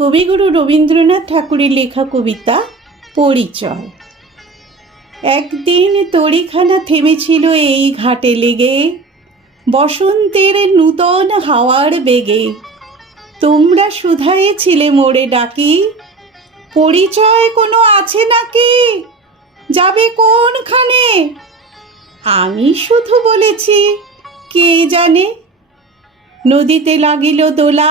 কবিগুরু রবীন্দ্রনাথ ঠাকুরের লেখা কবিতা পরিচয় একদিন তড়িখানা থেমেছিল এই ঘাটে লেগে বসন্তের নূতন হাওয়ার বেগে তোমরা ছিলে মোড়ে ডাকি পরিচয় কোনো আছে নাকি যাবে কোনখানে আমি শুধু বলেছি কে জানে নদীতে লাগিল দোলা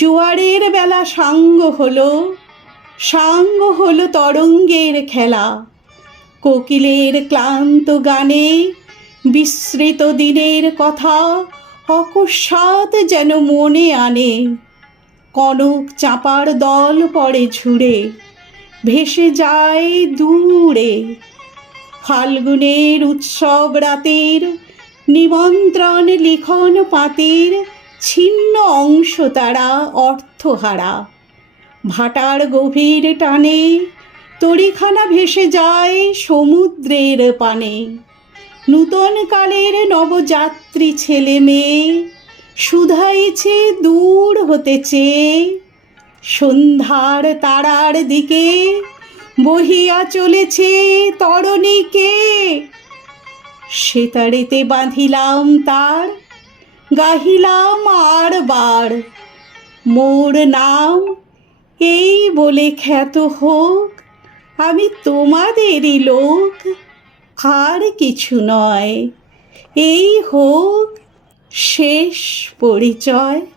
জুয়ারের বেলা সাঙ্গ হলো সাঙ্গ হলো তরঙ্গের খেলা কোকিলের ক্লান্ত গানে বিস্মৃত দিনের কথা অকস্মাৎ যেন মনে আনে কনক চাপার দল পড়ে ঝুড়ে ভেসে যায় দূরে ফাল্গুনের উৎসব রাতের নিমন্ত্রণ লিখন পাতির ছিন্ন অংশ তারা অর্থহারা ভাটার গভীর টানে তরিখানা ভেসে যায় সমুদ্রের পানে নূতন কালের নবযাত্রী ছেলে মেয়ে শুধাইছে দূর হতে চেয়ে সন্ধ্যার তারার দিকে বহিয়া চলেছে তরণীকে সেতারেতে বাঁধিলাম তার গাহিলাম আর বার মোর নাম এই বলে খ্যাত হোক আমি তোমাদেরই লোক আর কিছু নয় এই হোক শেষ পরিচয়